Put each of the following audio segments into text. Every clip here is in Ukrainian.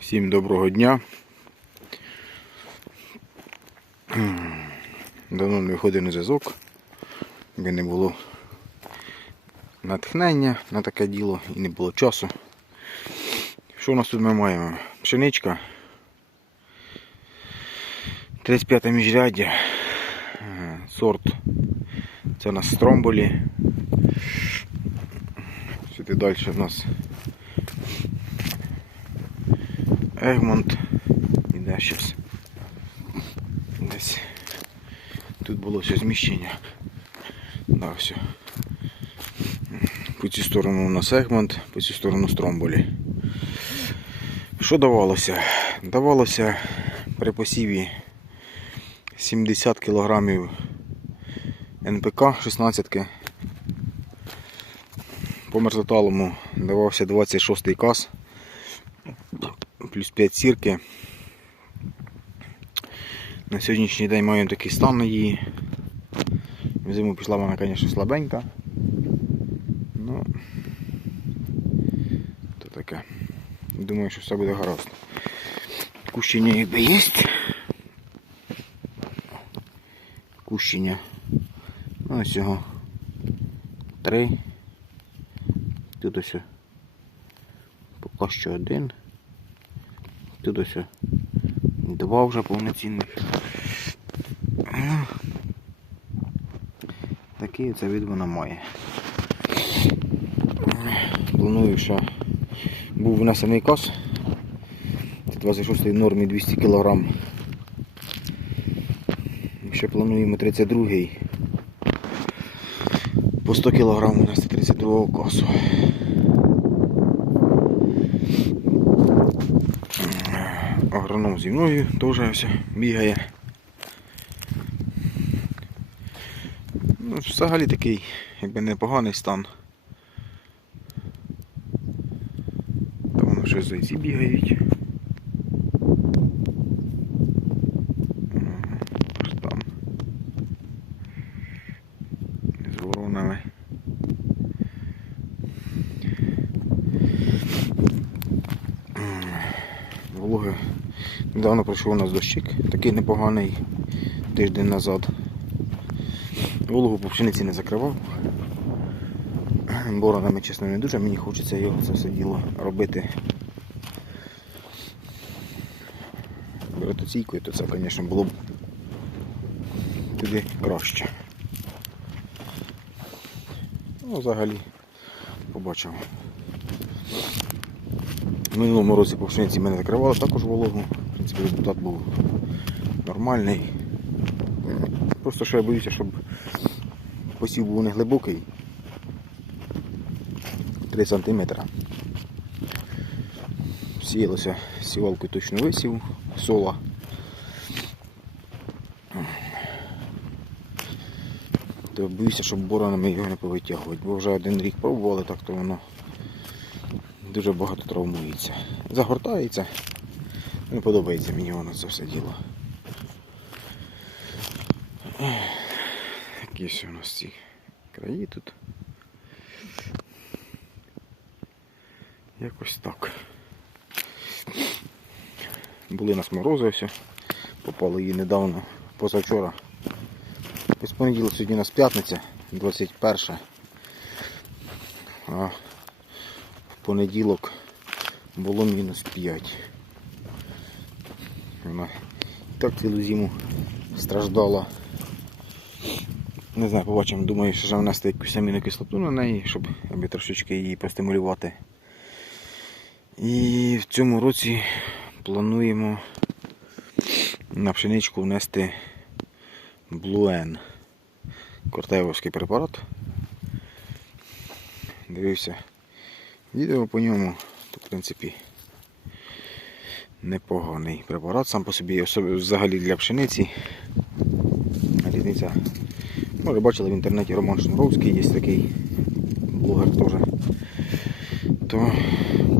Всім доброго дня. Давно не виходив на зв'язок, бо не було натхнення на таке діло і не було часу. Що у нас тут ми маємо? Пшеничка. 35 міжряддя. Сорт. Це у нас стромболі. Сюди далі у нас Егмонт. Іде щас. Десь. Тут було все зміщення. Да, все. По цю сторону у нас Егмонт, по цю сторону Стромболі. Що давалося? Давалося при посіві 70 кг НПК 16 По мерзоталому давався 26 каз плюс 5 сірки. На сьогоднішній день маємо такий стан на її. В зиму пішла вона, звісно, слабенька. Ну то таке. Думаю, що все буде гаразд. Кущення якби є. Кущення. Ну, ось цього три. Тут ось поки що один. Тут ось два вже повноцінних. Такий це від вона має. Планую, що був внесений кос. Це 26 нормі 200 кг. Ще плануємо 32-й. По 100 кг внести 32 косу. Агроном зі мною теж ось бігає. Ну, взагалі такий, якби непоганий стан. Та воно ще зайці бігають. Ага, аж там. З воронами. Вологи. Недавно пройшов у нас дощик, такий непоганий тиждень назад. Вологу по пшениці не закривав. Боронами, чесно, не дуже, мені хочеться його це все діло робити. Ротоційкою, то це, звісно, було б туди краще. Ну, взагалі, побачимо. В минулому році по пшениці мене закривали також вологу. В принципі, результат був нормальний. Просто що я боюся, щоб посів був не глибокий. 3 см. Сіялося сівалкою точно висів, сола. То боюся, щоб боронами його не повитягувати, бо вже один рік пробували, так то воно дуже багато травмується. Загортається. Не подобається мені воно це все діло. Які у нас ці краї тут. Якось так. Були нас морози ось. Попали її недавно, позавчора. Ось понеділок сьогодні у нас п'ятниця, 21. А понеділок було мінус 5. Вона так цілу зиму страждала. Не знаю, побачимо, думаю, що внести якусь амінокислоту на неї, щоб аби трошечки її простимулювати. І в цьому році плануємо на пшеничку внести Блуен. Кортевовський препарат. Дивився відео по ньому, то в принципі непоганий препарат сам по собі, взагалі для пшениці. Різниця. Може бачили в інтернеті Роман Шнуровський, є такий блогер теж. То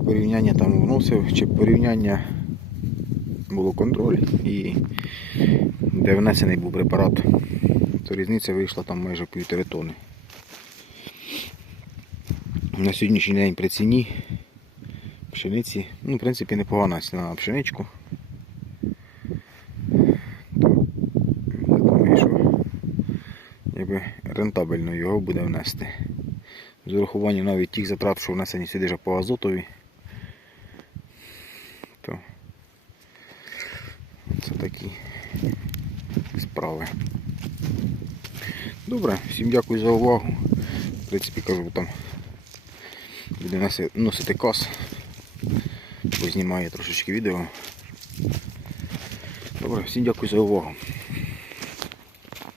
порівняння там вносив, чи порівняння було контроль і де внесений був препарат, то різниця вийшла там майже півтори тони. На сьогоднішній день при ціні пшениці. Ну, в принципі, непогана ціна на пшеничку. Я думаю, що рентабельно його буде внести. З урахуванням навіть тих затрат, що внесені сюди вже по азотові. То це такі справи. Добре, всім дякую за увагу. В принципі, кажу, там буде неси- носити кос, Познімаю трошечки відео. Добре, всім дякую за увагу.